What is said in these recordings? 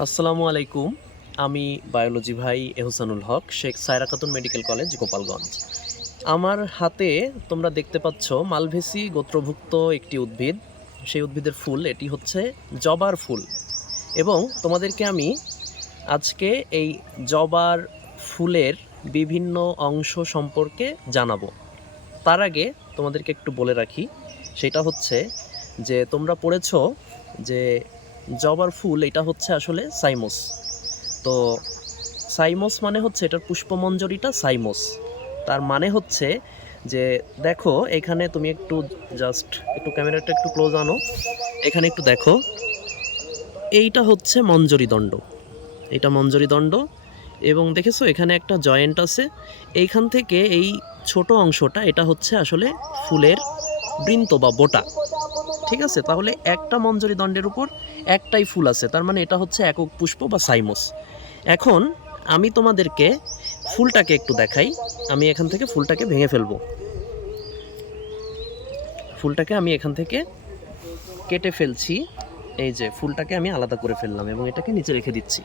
আসসালামু আলাইকুম। আমি বায়োলজি ভাই এহসানুল হক, শেখ সায়রা খাতুন মেডিকেল কলেজ, গোপালগঞ্জ। আমার হাতে তোমরা দেখতে পাচ্ছ মালভেসি গোত্রভুক্ত একটি উদ্ভিদ। সেই উদ্ভিদের ফুল, এটি হচ্ছে জবার ফুল। এবং তোমাদেরকে আমি আজকে এই জবার ফুলের বিভিন্ন অংশ সম্পর্কে জানাব। তার আগে তোমাদেরকে একটু বলে রাখি, সেটা হচ্ছে যে তোমরা পড়েছো যে জবার ফুল, এটা হচ্ছে আসলে সাইমোস। তো সাইমোস মানে হচ্ছে এটার পুষ্পমঞ্জরিটা সাইমোস। তার মানে হচ্ছে যে, দেখো, এখানে তুমি একটু জাস্ট একটু ক্যামেরাটা একটু ক্লোজ আনো। এখানে একটু দেখো, এইটা হচ্ছে মঞ্জরি দণ্ড এটা মঞ্জরি দণ্ড এবং দেখেছ, এখানে একটা জয়েন্ট আছে। এইখান থেকে এই ছোট অংশটা, এটা হচ্ছে আসলে ফুলের বৃন্ত বা বোটা। ঠিক আছে? তাহলে একটা মঞ্জরি দণ্ডের উপর একটাই ফুল আছে। তার মানে এটা হচ্ছে একক পুষ্প বা সাইমোস। এখন আমি তোমাদেরকে ফুলটাকে একটু দেখাই। আমি এখান থেকে ফুলটাকে ভেঙে ফেলব। ফুলটাকে আমি এখান থেকে কেটে ফেলছি। এই যে, ফুলটাকে আমি আলাদা করে ফেললাম এবং এটাকে নিচে রেখে দিচ্ছি।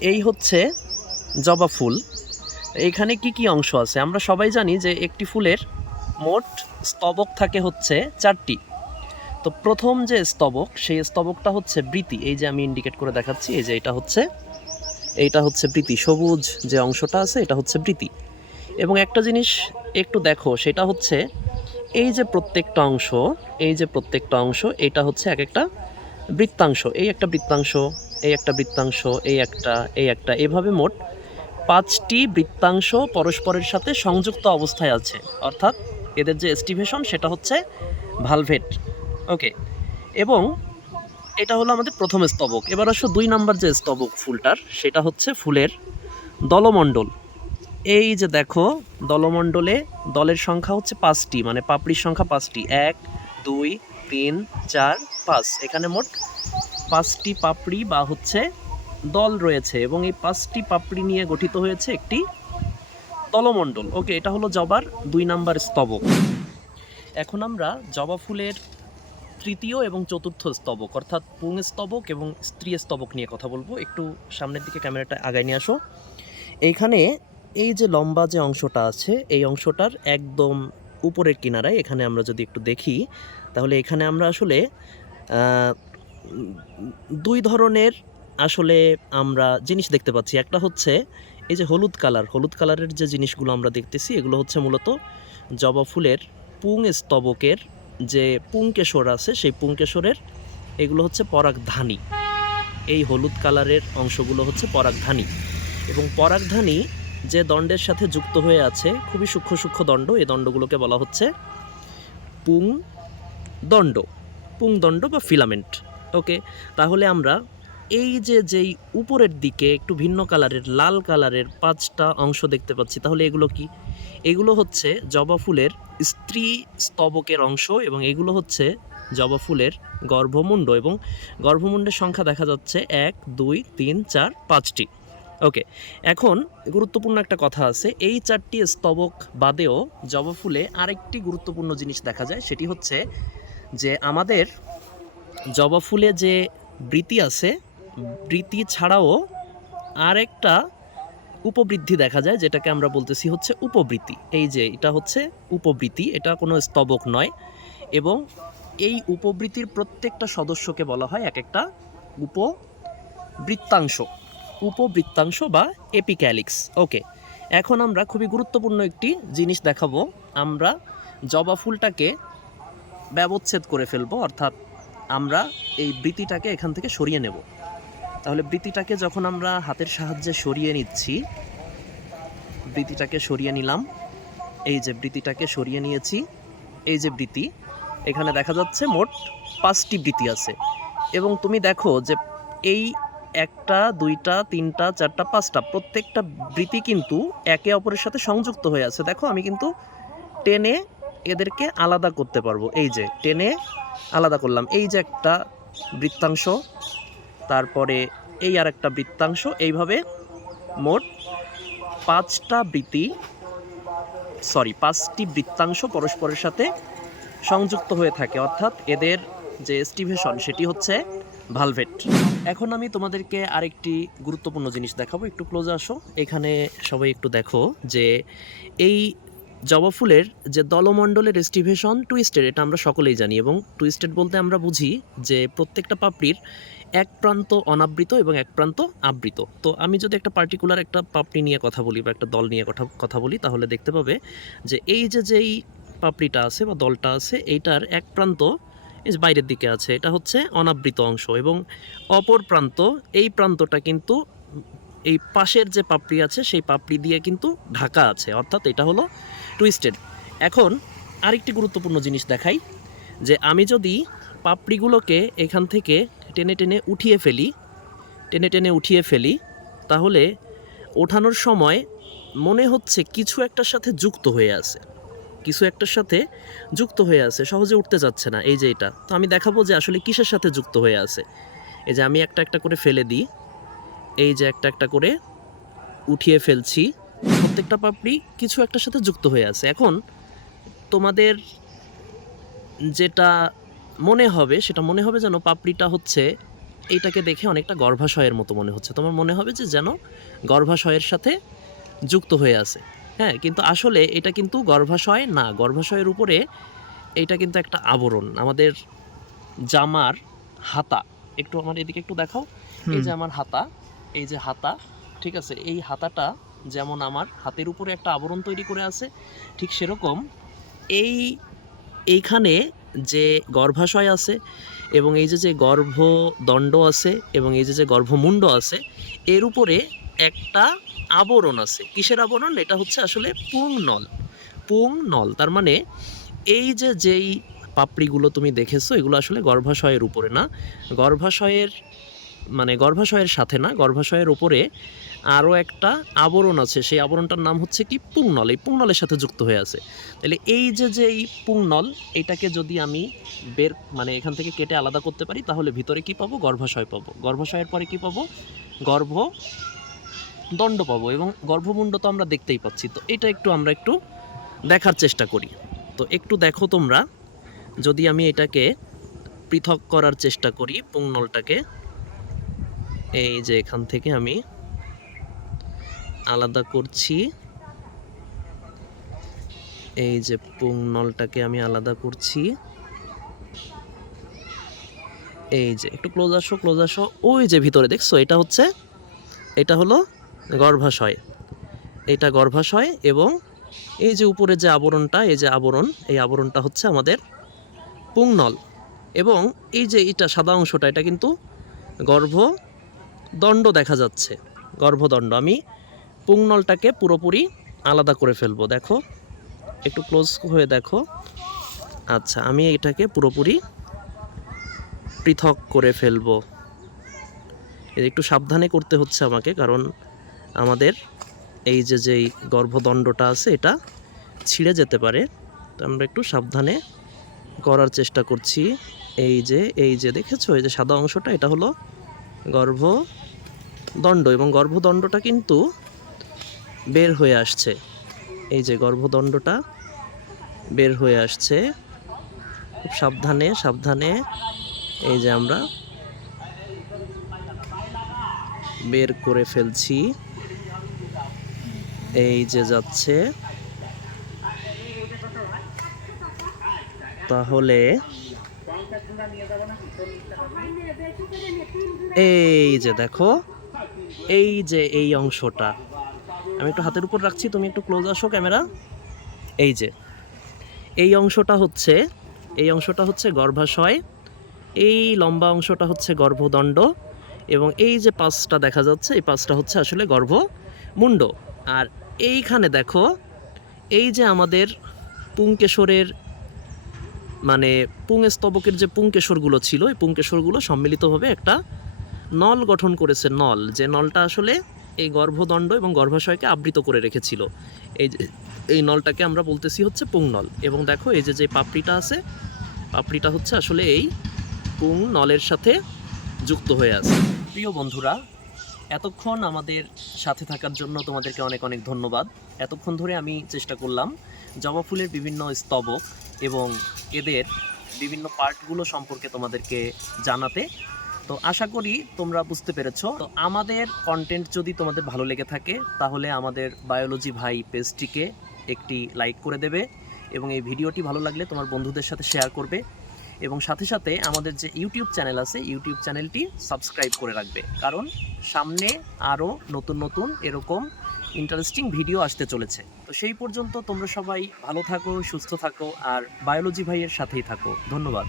এই হচ্ছে জবা ফুল। এইখানে কি কি অংশ আছে? আমরা সবাই জানি যে একটি ফুলের মোট স্তবক থাকে হচ্ছে চারটি। তো প্রথম যে স্তবক, সেই স্তবকটা হচ্ছে বৃতি। এই যে আমি ইন্ডিকেট করে দেখাচ্ছি, এই যে এটা হচ্ছে, এইটা হচ্ছে বৃতি। সবুজ যে অংশটা আছে, এটা হচ্ছে বৃতি। এবং একটা জিনিস একটু দেখো, সেটা হচ্ছে এই যে প্রত্যেকটা অংশ, এই যে প্রত্যেকটা অংশ, এটা হচ্ছে এক একটা বৃত্তাংশ। এই একটা বৃত্তাংশ, এই একটা বৃত্তাংশ, এই একটা এই একটা, এভাবে মোট পাঁচটি বৃত্তাংশ পরস্পরের সাথে সংযুক্ত অবস্থায় আছে। অর্থাৎ এদের যে এস্টিভেশন সেটা হচ্ছে ভালভেট ওকে এবং এটা হলো আমাদের প্রথম স্তবক। এবার আসো দুই নাম্বার যে স্তবক ফুলটার, সেটা হচ্ছে ফুলের দলমণ্ডল। এই যে দেখো, দলমণ্ডলে দলের সংখ্যা হচ্ছে পাঁচটি মানে পাপড়ির সংখ্যা পাঁচটি। এক, দুই, তিন, চার, পাঁচ। এখানে মোট পাঁচটি পাপড়ি বা হচ্ছে দল রয়েছে এবং এই পাঁচটি পাপড়ি নিয়ে গঠিত হয়েছে একটি দলমণ্ডল। ওকে এটা হলো জবার দুই নাম্বার স্তবক। এখন আমরা জবা ফুলের তৃতীয় এবং চতুর্থ স্তবক, অর্থাৎ পুং স্তবক এবং স্ত্রী স্তবক নিয়ে কথা বলব। একটু সামনের দিকে ক্যামেরাটা আগায় নিয়ে আসো। এইখানে এই যে লম্বা যে অংশটা আছে, এই অংশটার একদম উপরের কিনারায় এখানে আমরা যদি একটু দেখি, তাহলে এখানে আমরা আসলে দুই ধরনের আসলে আমরা জিনিস দেখতে পাচ্ছি। একটা হচ্ছে এই যে হলুদ কালার, হলুদ কালারের যে জিনিসগুলো আমরা দেখতেছি, এগুলো হচ্ছে মূলত জবা ফুলের পুং স্তবকের যে পুংকেশর আছে, সেই পুংকেশরের এগুলো হচ্ছে পরাগধানী। এই হলুদ কালারের অংশগুলো হচ্ছে পরাগধানী। এবং পরাগধানী যে দণ্ডের সাথে যুক্ত হয়ে আছে, খুবই সূক্ষ্ম সূক্ষ্ম দণ্ড, এই দণ্ডগুলোকে বলা হচ্ছে পুং দণ্ড পুং দণ্ড বা ফিলামেন্ট। ওকে, তাহলে আমরা এই যে, যেই উপরের দিকে একটু ভিন্ন কালারের, লাল কালারের পাঁচটা অংশ দেখতে পাচ্ছি, তাহলে এগুলো কি? এগুলো হচ্ছে জবা ফুলের স্ত্রী স্তবকের অংশ এবং এগুলো হচ্ছে জবা ফুলের গর্ভমুণ্ড এবং গর্ভমুণ্ডের সংখ্যা দেখা যাচ্ছে এক, দুই, তিন, চার, পাঁচটি। ওকে, এখন গুরুত্বপূর্ণ একটা কথা আছে, এই চারটি স্তবক বাদেও জবা ফুলে আরেকটি গুরুত্বপূর্ণ জিনিস দেখা যায়, সেটি হচ্ছে যে আমাদের জবা ফুলে যে বৃতি আছে বৃতি ছাড়াও আরেকটা উপবৃদ্ধি দেখা যায়, যেটাকে আমরা বলতেছি হচ্ছে উপবৃত্তি। এই যে, এটা হচ্ছে উপবৃত্তি, এটা কোনো স্তবক নয় এবং এই উপবৃত্তির প্রত্যেকটা সদস্যকে বলা হয় এক একটা উপবৃত্তাংশ। উপবৃত্তাংশ বা এপিক্যালিক্স ওকে, এখন আমরা খুবই গুরুত্বপূর্ণ একটি জিনিস দেখাবো। আমরা জবা ফুলটাকে ব্যবচ্ছেদ করে ফেলব, অর্থাৎ আমরা এই বৃত্তিটাকে এখান থেকে সরিয়ে নেব। তাহলে বৃত্তিটাকে যখন আমরা হাতের সাহায্যে সরিয়ে নিচ্ছি, বৃত্তিটাকে সরিয়ে নিলাম। এই যে বৃত্তিটাকে সরিয়ে নিয়েছি, এই যে বৃত্তি, এখানে দেখা যাচ্ছে মোট পাঁচটি বৃত্তি আছে। এবং তুমি দেখো যে এই একটা, দুইটা, তিনটা, চারটা, পাঁচটা, প্রত্যেকটা বৃত্তি কিন্তু একে অপরের সাথে সংযুক্ত হয়ে আছে। দেখো, আমি কিন্তু টেনে এদেরকে আলাদা করতে পারব। এই যে টেনে আলাদা করলাম। এই যে একটা বৃত্তাংশ তারপরে এই আর একটা বৃত্তাংশ, এইভাবে মোট পাঁচটা বৃত্তি সরি পাঁচটি বৃত্তাংশ পরস্পরের সাথে সংযুক্ত হয়ে থাকে। অর্থাৎ এদের যে স্টিভেশন সেটি হচ্ছে ভালভেট এখন আমি তোমাদেরকে আরেকটি গুরুত্বপূর্ণ জিনিস দেখাবো। একটু ক্লোজে আসো। এখানে সবাই একটু দেখো যে এই জবা ফুলের যে দলমণ্ডলের এস্টিভেশন টুইস্টেড এটা আমরা সকলেই জানি এবং টুইস্টেড বলতে আমরা বুঝি যে প্রত্যেকটা পাপড়ির এক প্রান্ত অনাবৃত এবং এক প্রান্ত আবৃত। তো আমি যদি একটা পার্টিকুলার একটা পাপড়ি নিয়ে কথা বলি বা একটা দল নিয়ে কথা কথা বলি, তাহলে দেখতে পাবে যে এই যে যেই পাপড়িটা আছে বা দলটা আছে, এইটার এক প্রান্ত বাইরের দিকে আছে, এটা হচ্ছে অনাবৃত অংশ এবং অপর প্রান্ত, এই প্রান্তটা কিন্তু এই পাশের যে পাপড়ি আছে, সেই পাপড়ি দিয়ে কিন্তু ঢাকা আছে। অর্থাৎ এটা হলো টুইস্টেড এখন আরেকটি গুরুত্বপূর্ণ জিনিস দেখাই, যে আমি যদি পাপড়িগুলোকে এখান থেকে টেনে টেনে উঠিয়ে ফেলি, টেনে টেনে উঠিয়ে ফেলি, তাহলে ওঠানোর সময় মনে হচ্ছে কিছু একটার সাথে যুক্ত হয়ে আছে। কিছু একটার সাথে যুক্ত হয়ে আছে, সহজে উঠতে যাচ্ছে না, এই যে এটা। তো আমি দেখাবো যে আসলে কিসের সাথে যুক্ত হয়ে আছে। এই যে আমি একটা একটা করে ফেলে দিই। এই যে একটা একটা করে উঠিয়ে ফেলছি। প্রত্যেকটা পাপড়ি কিছু একটার সাথে যুক্ত হয়ে আছে। এখন তোমাদের যেটা মনে হবে সেটা মনে হবে যেন পাপড়িটা হচ্ছে এইটাকে দেখে অনেকটা গর্ভাশয়ের মতো মনে হচ্ছে। তোমার মনে হবে যে যেন গর্ভাশয়ের সাথে যুক্ত হয়ে আছে। হ্যাঁ কিন্তু আসলে এটা কিন্তু গর্ভাশয় না। গর্ভাশয়ের উপরে এটা কিন্তু একটা আবরণ। আমাদের জামার হাতা একটু আমার এদিকে একটু দেখাও। এই যে আমার হাতা এই যে হাতা, ঠিক আছে? এই হাতাটা যেমন আমার হাতের উপরে একটা আবরণ তৈরি করে আছে, ঠিক সেরকম এই এইখানে যে গর্ভাশয় আছে এবং এই যে যে গর্ভদণ্ড আছে এবং এই যে যে গর্ভমুণ্ড আছে, এর উপরে একটা আবরণ আছে। কিসের আবরণ? এটা হচ্ছে আসলে পুং নল। পুং নল, তার মানে এই যে যেই পাপড়িগুলো তুমি দেখেছ, এগুলো আসলে গর্ভাশয়ের উপরে না। গর্ভাশয়ের মানে গর্ভাশয়ের সাথে না, গর্ভাশয়ের ওপরে আরও একটা আবরণ আছে। সেই আবরণটার নাম হচ্ছে কি? পুংনল এই পুংনলের সাথে যুক্ত হয়ে আছে। তাহলে এই যে যে এই পুংনল এটাকে যদি আমি বের মানে এখান থেকে কেটে আলাদা করতে পারি, তাহলে ভিতরে কি পাবো? গর্ভাশয় পাবো। গর্ভাশয়ের পরে কি পাবো? গর্ভ দণ্ড পাবো এবং গর্ভমুণ্ড তো আমরা দেখতেই পাচ্ছি। তো এটা একটু আমরা একটু দেখার চেষ্টা করি। তো একটু দেখো তোমরা, যদি আমি এটাকে পৃথক করার চেষ্টা করি পুংনলটাকে এই যে এখান থেকে আমি আলাদা করছি। এই যে পুং নলটাকে আমি আলাদা করছি। এই যে একটু ক্লোজ আসো ক্লোজ আসো। ওই যে ভিতরে দেখছ, এটা হচ্ছে, এটা হলো গর্ভাশয়। এটা গর্ভাশয় এবং এই যে উপরে যে আবরণটা, এই যে আবরণ, এই আবরণটা হচ্ছে আমাদের পুংনল এবং এই যে এটা সাদা অংশটা, এটা কিন্তু গর্ভ দণ্ড দেখা যাচ্ছে, গর্ভদণ্ড। আমি পুংনলটাকে পুরোপুরি আলাদা করে ফেলব, দেখো। একটু ক্লোজ হয়ে দেখো। আচ্ছা আমি এটাকে পুরোপুরি পৃথক করে ফেলব। একটু সাবধানে করতে হচ্ছে আমাকে, কারণ আমাদের এই যে, যেই গর্ভদণ্ডটা আছে, এটা ছিঁড়ে যেতে পারে। তো আমরা একটু সাবধানে করার চেষ্টা করছি। এই যে এই যে, দেখেছ? এই যে সাদা অংশটা, এটা হলো গর্ভদণ্ড এবং গর্ভদণ্ডটা কিন্তু বের হয়ে আসছে। এই যে গর্ভদণ্ডটা বের হয়ে আসছে। খুব সাবধানে সাবধানে এই যে আমরা বের করে ফেলছি। এই যে যাচ্ছে। তাহলে এই যে দেখো, এই যে এই অংশটা। আমি একটু হাতের উপর রাখছি, তুমি একটু ক্লোজ আসো ক্যামেরা। এই যে, এই অংশটা হচ্ছে, এই অংশটা হচ্ছে গর্ভাশয়, এই লম্বা অংশটা হচ্ছে গর্ভদণ্ড, এবং এই যে পাঁচটা দেখা যাচ্ছে, এই পাঁচটা হচ্ছে আসলে গর্ভ গর্ভমুণ্ড। আর এইখানে দেখো, এই যে আমাদের পুংকেশরের মানে পুংস্তবকের যে পুংকেশরগুলো ছিল, এই পুংকেশরগুলো সম্মিলিতভাবে একটা নল গঠন করেছে, নল। যে নলটা আসলে এই গর্ভদণ্ড এবং গর্ভাশয়কে আবৃত করে রেখেছিল। এই যে, এই নলটাকে আমরা বলতেছি হচ্ছে পুংনল এবং দেখো, এই যে যে পাপড়িটা আছে, পাপড়িটা হচ্ছে আসলে এই পুং নলের সাথে যুক্ত হয়ে আছে। প্রিয় বন্ধুরা, এতক্ষণ আমাদের সাথে থাকার জন্য তোমাদেরকে অনেক অনেক ধন্যবাদ। এতক্ষণ ধরে আমি চেষ্টা করলাম জবা ফুলের বিভিন্ন স্তবক এবং এদের বিভিন্ন পার্টগুলো সম্পর্কে তোমাদেরকে জানাতে। তো আশা করি তোমরা বুঝতে পেরেছ। তো আমাদের কন্টেন্ট যদি তোমাদের ভালো লেগে থাকে, তাহলে আমাদের বায়োলজি ভাই পেজটিকে একটি লাইক করে দেবে এবং এই ভিডিওটি ভালো লাগলে তোমার বন্ধুদের সাথে শেয়ার করবে এবং সাথে সাথে আমাদের যে ইউটিউব চ্যানেল আছে, ইউটিউব চ্যানেলটি সাবস্ক্রাইব করে রাখবে। কারণ সামনে আরও নতুন নতুন এরকম ইন্টারেস্টিং ভিডিও আসতে চলেছে। তো সেই পর্যন্ত তোমরা সবাই ভালো থাকো, সুস্থ থাকো, আর বায়োলজি ভাইয়ের সাথেই থাকো। ধন্যবাদ।